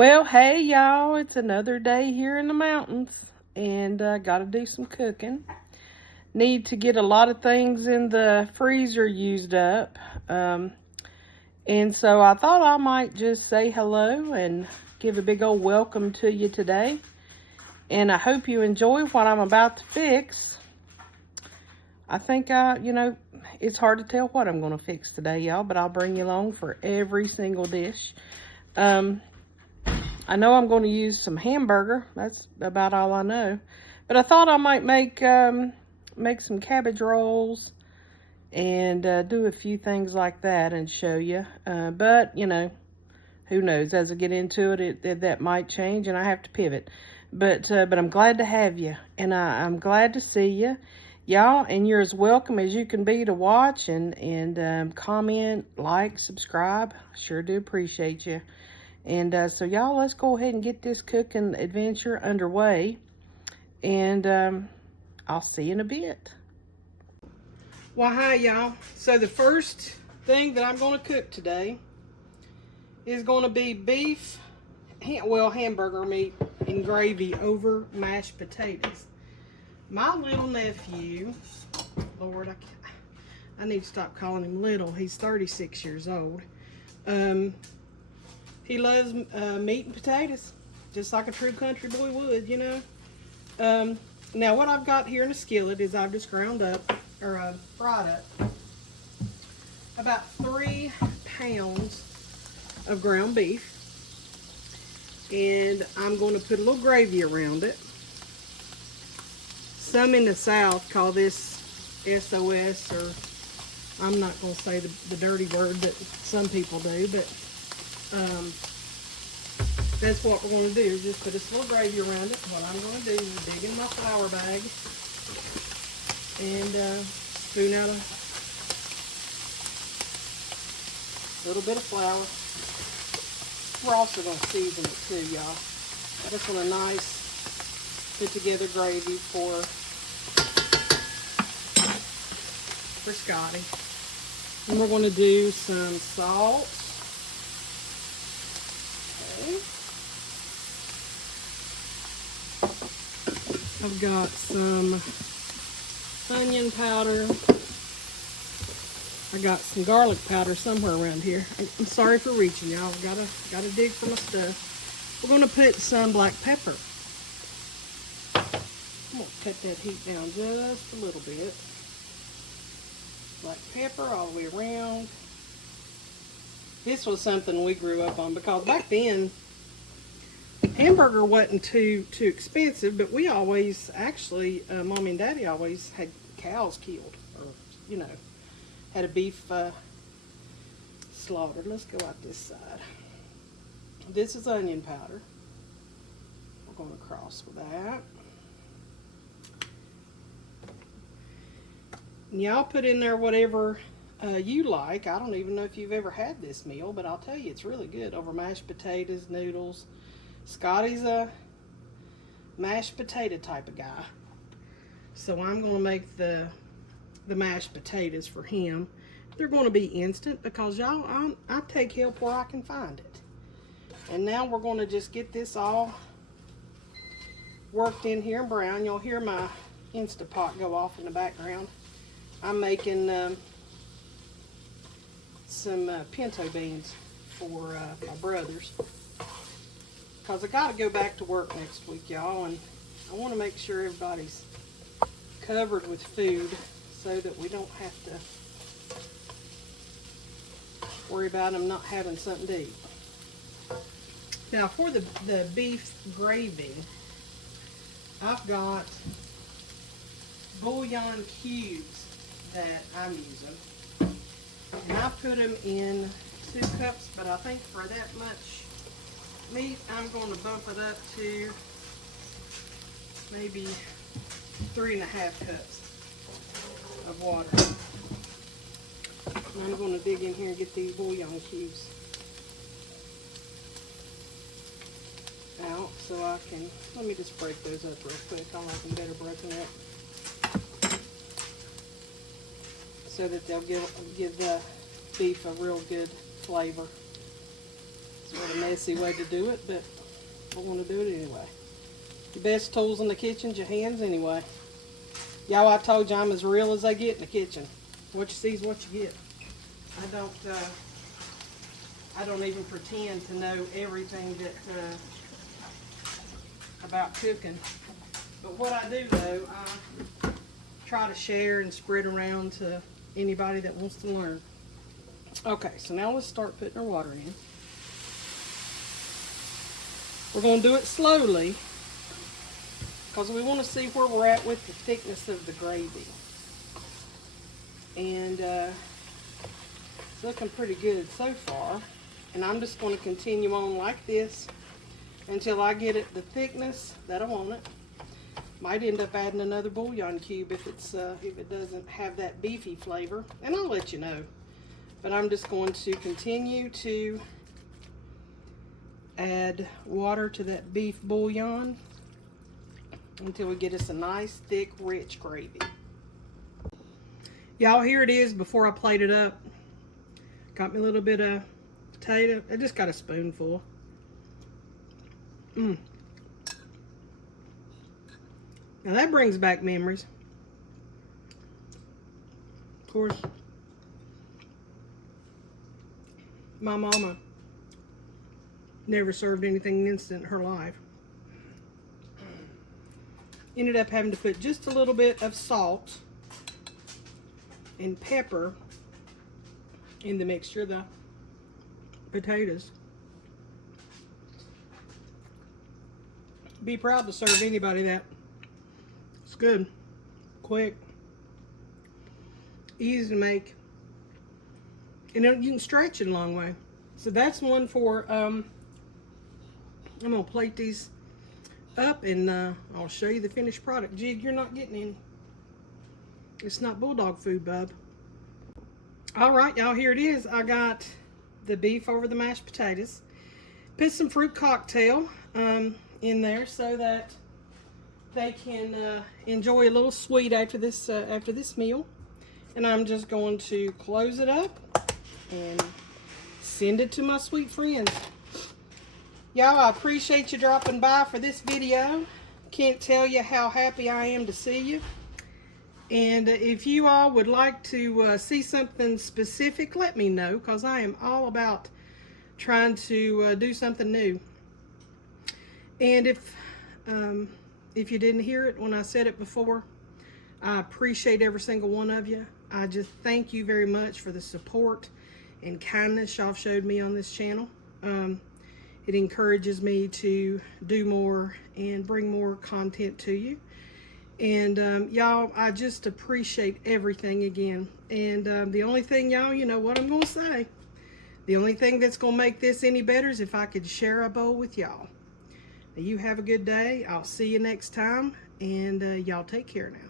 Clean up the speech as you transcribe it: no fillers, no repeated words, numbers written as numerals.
Well, hey y'all, it's another day here in the mountains and gotta do some cooking. Need to get a lot of things in the freezer used up. Um, and so I thought I might just say hello and give a big old welcome to you today. And I hope you enjoy what I'm about to fix. I think it's hard to tell what I'm going to fix today, y'all, but I'll bring you along for every single dish. I know I'm going to use some hamburger. That's about all I know. But I thought I might make some cabbage rolls and do a few things like that and show you. But, who knows? As I get into it, that might change and I have to pivot. But I'm glad to have you. And I'm glad to see you. Y'all, and you're as welcome as you can be to watch and comment, like, subscribe. Sure do appreciate you. And so y'all, let's go ahead and get this cooking adventure underway. And I'll see you in a bit. Well, hi y'all. So the first thing that I'm going to cook today is going to be hamburger meat and gravy over mashed potatoes. My little nephew, Lord, I need to stop calling him little. He's 36 years old. He loves meat and potatoes, just like a true country boy would, Now what I've got here in a skillet is I've just fried up about 3 pounds of ground beef. And I'm going to put a little gravy around it. Some in the South call this SOS, or I'm not going to say the dirty word that some people do, but that's what we're going to do, is just put this little gravy around it. What I'm going to do is dig in my flour bag and spoon out a little bit of flour. We're also going to season it too, y'all. I just want a nice put together gravy for Scotty. And we're going to do some salt. Okay. I've got some onion powder. I got some garlic powder somewhere around here. I'm sorry for reaching, y'all. Gotta dig for my stuff. We're going to put some black pepper. I'm going to cut that heat down just a little bit. Black pepper all the way around. This was something we grew up on because back then hamburger wasn't too expensive, but we always actually Mommy and Daddy always had cows killed, or had a beef slaughtered. Let's go out this side. This is onion powder. We're going to cross with that. And y'all put in there whatever you like. I don't even know if you've ever had this meal, but I'll tell you, it's really good over mashed potatoes, noodles. Scotty's a mashed potato type of guy. So I'm going to make the mashed potatoes for him. They're going to be instant because y'all, I take help where I can find it. And now we're going to just get this all worked in here and brown. You'll hear my Instapot go off in the background. I'm making some pinto beans for my brothers because I got to go back to work next week, y'all, and I want to make sure everybody's covered with food so that we don't have to worry about them not having something to eat. Now for the beef gravy, I've got bouillon cubes that I'm using, and I put them in 2 cups, but I think for that much meat I'm going to bump it up to maybe 3.5 cups of water. And I'm going to dig in here and get these bouillon cubes out so I can, let me just break those up real quick. I like them better broken up, so that they'll give the beef a real good flavor. So What a messy way to do it, but I want to do it anyway. The best tools in the kitchen is your hands anyway. Y'all, I told you I'm as real as they get in the kitchen. What you see is what you get. I don't even pretend to know everything that about cooking. But what I do though, I try to share and spread around to anybody that wants to learn. Okay, so now let's start putting our water in. We're going to do it slowly because we want to see where we're at with the thickness of the gravy. And it's looking pretty good so far. And I'm just going to continue on like this until I get it the thickness that I want it. Might end up adding another bouillon cube if it doesn't have that beefy flavor, and I'll let you know. But I'm just going to continue to add water to that beef bouillon until we get us a nice, thick, rich gravy. Y'all, here it is before I plate it up. Got me a little bit of potato. I just got a spoonful. Now that brings back memories. Of course, my mama never served anything instant in her life. Ended up having to put just a little bit of salt and pepper in the mixture of the potatoes. Be proud to serve anybody that. It's good, quick, easy to make, and then you can stretch it a long way. So that's one for, I'm gonna plate these up and I'll show you the finished product. Jig, you're not getting any. It's not bulldog food, bub. All right, y'all, here it is. I got the beef over the mashed potatoes. Put some fruit cocktail in there so that they can enjoy a little sweet after this meal. And I'm just going to close it up and send it to my sweet friends. Y'all, I appreciate you dropping by for this video. Can't tell you how happy I am to see you. And if you all would like to see something specific, let me know, because I am all about trying to do something new. And if you didn't hear it when I said it before, I appreciate every single one of you. I just thank you very much for the support and kindness y'all showed me on this channel. It encourages me to do more and bring more content to you. And y'all, I just appreciate everything again. And the only thing, y'all, you know what I'm going to say. The only thing that's going to make this any better is if I could share a bowl with y'all. Now, you have a good day. I'll see you next time. And y'all take care now.